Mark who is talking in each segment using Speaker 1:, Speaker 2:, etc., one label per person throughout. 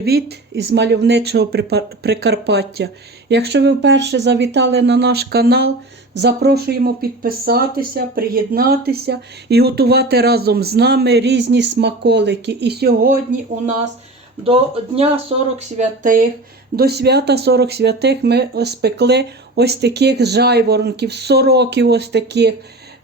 Speaker 1: Привіт із мальовничого Прикарпаття. Якщо ви вперше завітали на наш канал, запрошуємо підписатися, приєднатися і готувати разом з нами різні смаколики. І сьогодні у нас до Дня 40 святих, до свята 40 святих ми спекли ось таких жайворонків, сороків ось таких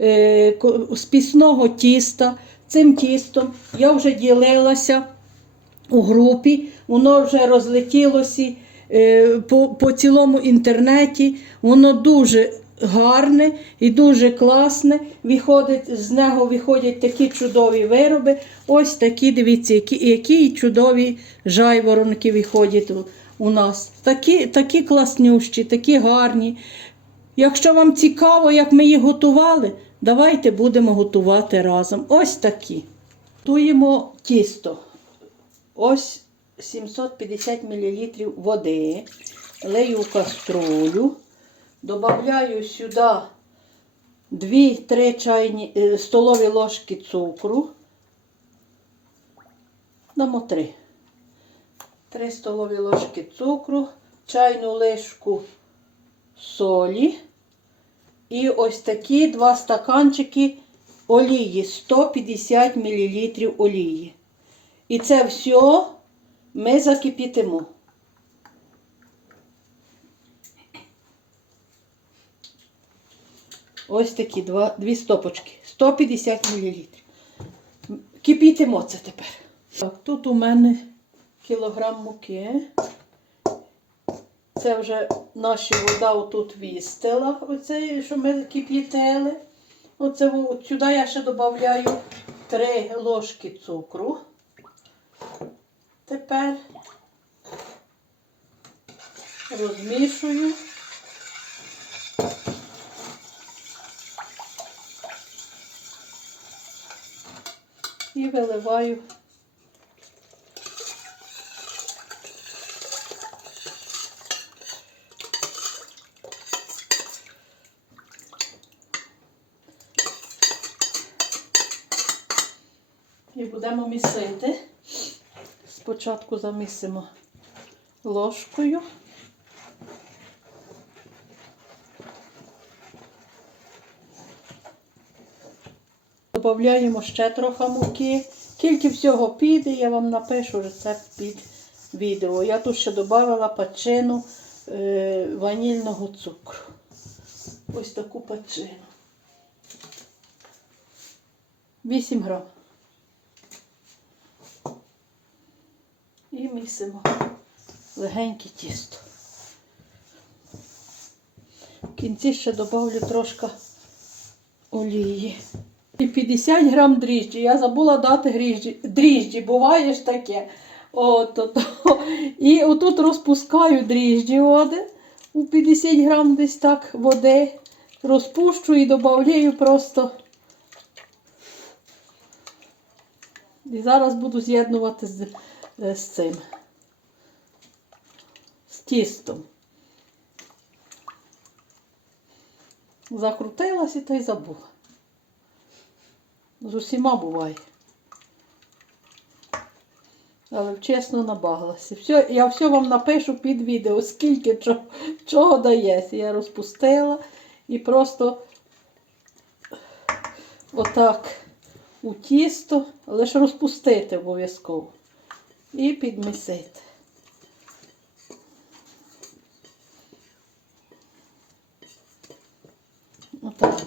Speaker 1: е, з пісного тіста. Цим тістом я вже ділилася у групі, воно вже розлетілося е, по, по цілому інтернеті. Воно дуже гарне і дуже класне. Виходить, з нього виходять такі чудові вироби. Ось такі, дивіться, які, які чудові жайворонки виходять у, нас. Такі, такі класнющі, такі гарні. Якщо вам цікаво, як ми їх готували, давайте будемо готувати разом. Ось такі. Готуємо тісто. Ось 750 мл води. Лею в. Добавляю сюди 2-3 чайні, е, столові ложки цукру. Дамо 3. 3 столові ложки цукру, чайну лишку солі. І ось такі два стаканчики олії, 150 мл олії. І це все ми закипітимо. Ось такі два, дві стопочки. 150 мл. Кипітимо це тепер. Так, тут у мене кілограм муки. Це вже наша вода отут вістила, оце, що ми кип'ятили. Оце сюди я ще додаю 3 ложки цукру. Тепер розмішую. І виливаю і будемо місити. Спочатку замісимо ложкою. Додаємо ще трохи муки. Тільки всього піде, я вам напишу рецепт під відео. Я тут ще додала пачину е, ванільного цукру. Ось таку пачину. 8 грам. І місимо легеньке тісто. В кінці ще додавлю трошки олії. І 50 грам дріжджі. Я забула дати дріжджі. Дріжджі, буває ж таке. От, от, от. І отут розпускаю дріжджі води. У 50 грам десь так води. Розпущу і додаю просто. І зараз буду з'єднувати з, з цим. З тістом. Закрутилася та й забула. З усіма буває. Але чесно набаглася. Все, я все вам напишу під відео, скільки чого, чого дається. Я розпустила і просто отак у тісто, лише розпустити обов'язково. І підмісити. Отак.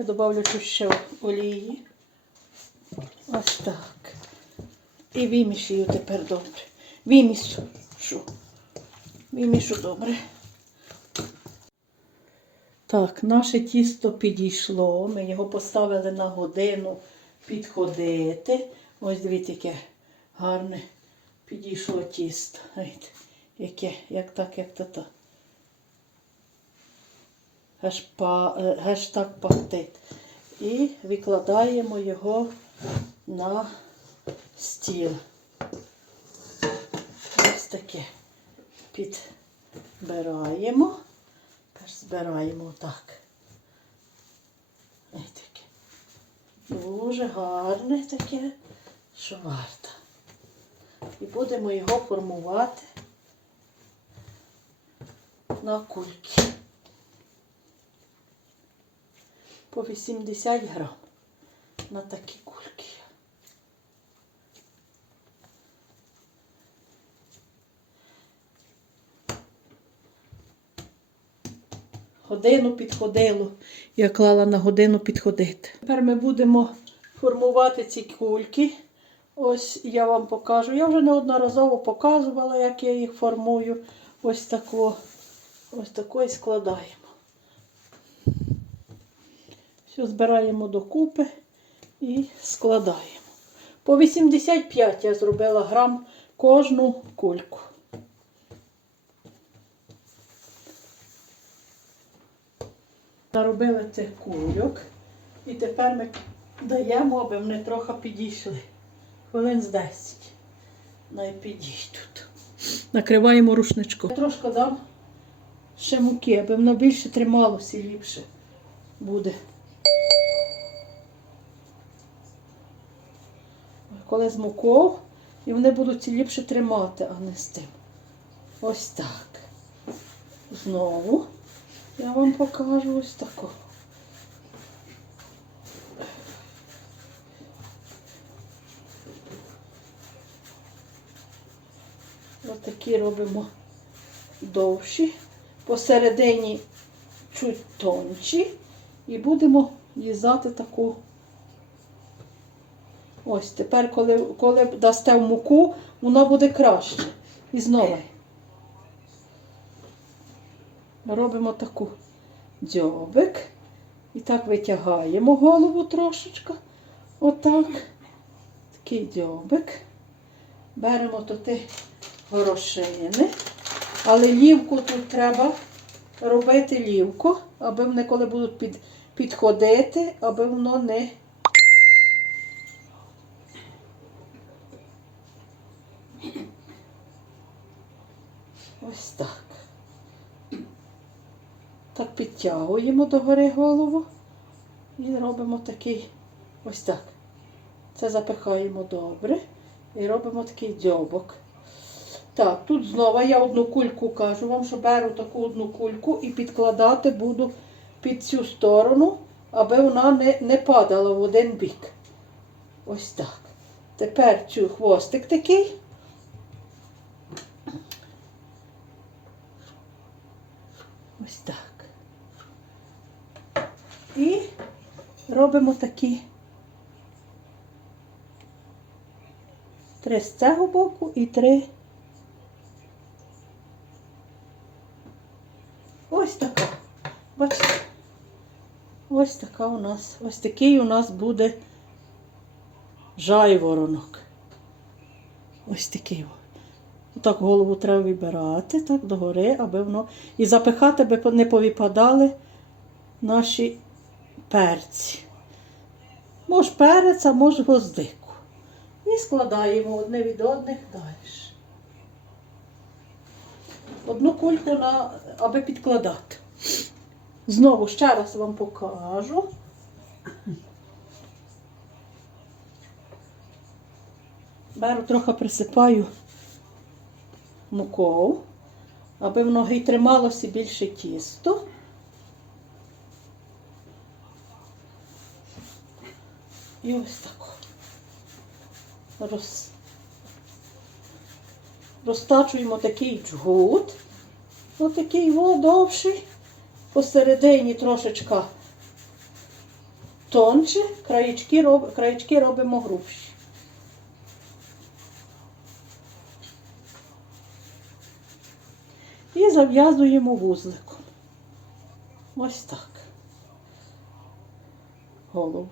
Speaker 1: Я добавлю тут ще олії. Ось так. І вимішую тепер добре. Вимішу. Вимішу добре. Так, наше тісто підійшло. Ми його поставили на годину підходити. Ось дивіться, яке гарне підійшло тісто. Яке, як так, як то то. Е, аж так пахтить. і викладаємо його на стіл. Ось таке підбираємо. Збираємо отак. Ось таке. Дуже гарне таке, що варто. І будемо його формувати на кульки. По 80 грам на такі кульки. Годину підходило. Я клала на годину підходити. Тепер ми будемо формувати ці кульки. Ось я вам покажу. Я вже неодноразово показувала, як я їх формую. Ось тако, ось тако і складаємо. Все збираємо докупи і складаємо. По 85 я зробила грам кожну кульку. Наробили цих кульок. І тепер ми даємо, аби вони трохи підійшли. Хвилин з 10. Най підійдуть. Накриваємо рушничком. Я трошки дам ще муки, аби воно більше трималося і ліпше буде. Коли з мукою, і вони будуть ліпше тримати, а не з тим. Ось так. Знову я вам покажу ось таку. Ось такі робимо довші, посередині чуть тонші, і будемо в'язати таку. Ось тепер, коли, коли дасте в муку, воно буде краще. І знову. Робимо таку дзьобик. І так витягаємо голову трошечки. Отак. Такий дзьобик. Беремо туди горошини. Але лівку тут треба робити лівку, аби вони коли будуть під, підходити, аби воно не. Ось так. Так підтягуємо догори голову і робимо такий ось так. Це запихаємо добре і робимо такий дзьобок. Так, тут знову я одну кульку кажу вам, що беру таку одну кульку і підкладати буду під цю сторону, аби вона не, не падала в один бік. Ось так. Тепер цю хвостик такий. Ось так. І робимо такі три з цього боку і три. Ось така. Бачите? Ось така у нас, ось такий у нас буде жайворонок. Ось такий. Отак голову треба вибирати, так, догори, аби воно. І запихати, аби не повипадали наші перці. Може перець, а може гвоздику. І складаємо одне від одних далі. Одну кульку, на, аби підкладати. Знову ще раз вам покажу. Беру трохи присипаю мукою, аби воно і трималося більше тісто. І ось так. Роз... Розтачуємо такий джгут. Отакий во довший. Посередині трошечка тонче, краєчки, роб... краєчки робимо грубші. І зав'язуємо вузликом. Ось так. Голову.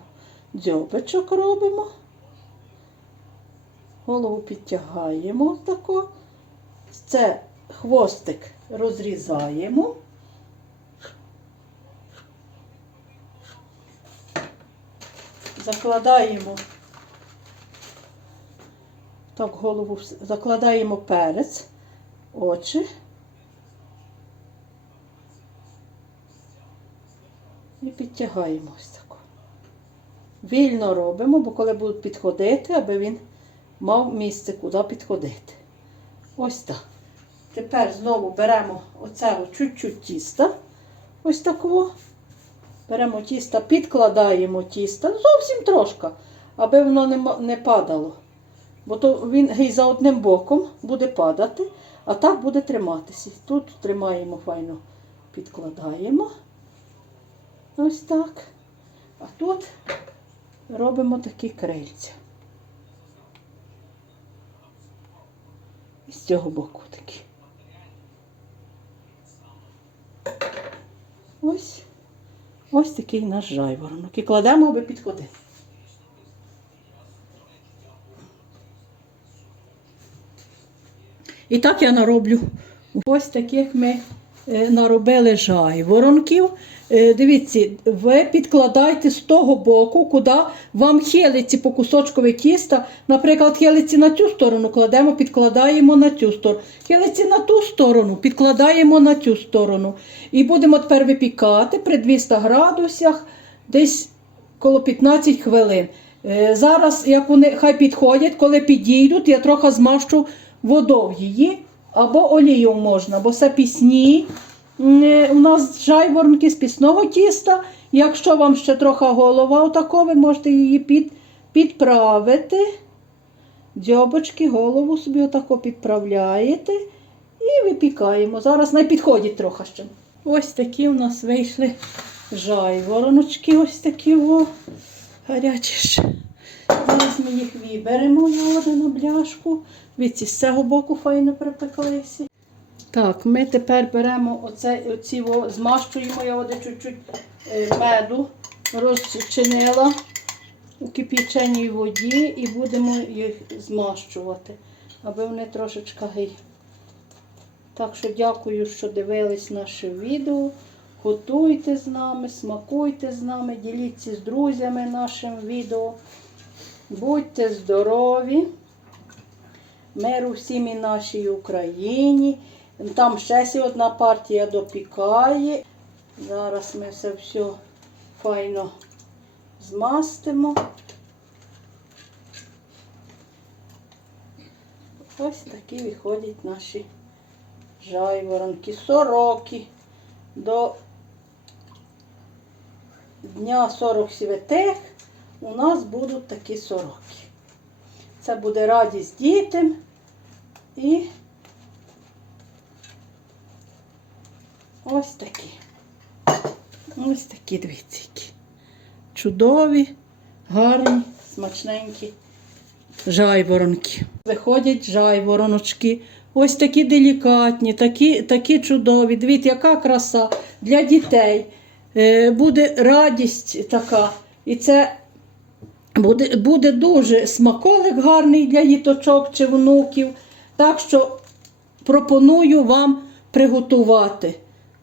Speaker 1: Дзьобичок робимо. Голову підтягаємо тако. Це хвостик розрізаємо. закладаємо так голову закладаємо перець, очі. І підтягаємо ось тако. Вільно робимо, бо коли будуть підходити, аби він мав місце, куди підходити. Ось так. Тепер знову беремо оце чуть-чуть тіста. Ось такого. Беремо тісто, підкладаємо тісто, зовсім трошки, аби воно не, не падало. Бо то він гей за одним боком буде падати, а так буде триматися. Тут тримаємо файно, підкладаємо. Ось так. А тут робимо такі крильця. І з цього боку такі. Ось. Ось такий наш жайворонок. І кладемо, аби підходити. І так я нароблю. Ось таких ми е, наробили жайворонків. Е, Дивіться, ви підкладайте з того боку, куди вам хилиці по кусочкові тіста. Наприклад, хилиці на цю сторону кладемо, підкладаємо на цю сторону. Хилиці на ту сторону, підкладаємо на цю сторону. І будемо тепер випікати при 200 градусах десь коло 15 хвилин. Е, Зараз, як вони хай підходять, коли підійдуть, я трохи змащу водою її або олією можна, бо це пісні. У нас жайворонки з пісного тіста. Якщо вам ще трохи голова отако, ви можете її під, підправити. Дзьобочки, голову собі отако підправляєте і випікаємо. Зараз най підходять трохи ще. Ось такі у нас вийшли жайвороночки, ось такі о, гарячі. ж. Зараз ми їх виберемо на бляшку. Від з цього боку файно припеклися. Так, ми тепер беремо оце, оці, змащуємо, я води чуть-чуть е, меду розчинила у кип'яченій воді і будемо їх змащувати, аби вони трошечки гей. Так що дякую, що дивились наше відео. Готуйте з нами, смакуйте з нами, діліться з друзями нашим відео. Будьте здорові! Миру всім і нашій Україні. Там ще одна партія допікає. Зараз ми це все файно змастимо. Ось такі виходять наші жайворонки. Сороки до дня 40 святих у нас будуть такі сороки. Це буде радість дітям і ось такі. Ось такі дивіться. які. Чудові, гарні, смачненькі жайворонки. Виходять жайвороночки. Ось такі делікатні, такі, такі чудові. Дивіться, яка краса для дітей. Е, буде радість така. І це буде, буде дуже смаколик гарний для діточок чи внуків. Так що пропоную вам приготувати.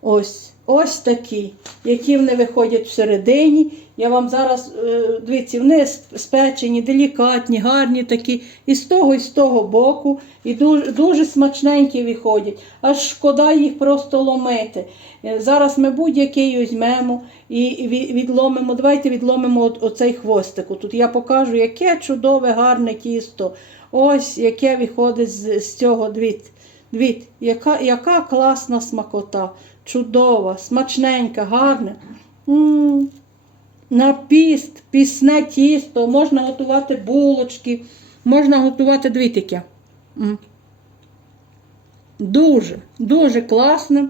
Speaker 1: Ось, ось такі, які вони виходять всередині. Я вам зараз, е, дивіться, вони спечені, делікатні, гарні такі, і з того, і з того боку, і дуже, дуже смачненькі виходять. Аж шкода їх просто ломити. Е, Зараз ми будь-який візьмемо і відломимо. Давайте відломимо оцей хвостик. Тут я покажу, яке чудове, гарне тісто. Ось яке виходить з, з цього дивіться. Дивіться, яка, яка класна смакота. Чудова, смачненька, гарна. м На піст, пісне тісто, можна готувати булочки, можна готувати двітики. Дуже, дуже класне,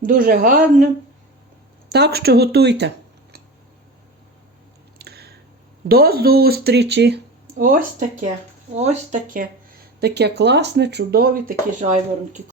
Speaker 1: дуже гарне. Так що готуйте. До зустрічі! Ось таке, ось таке. Таке класне, чудові такі жайворонки.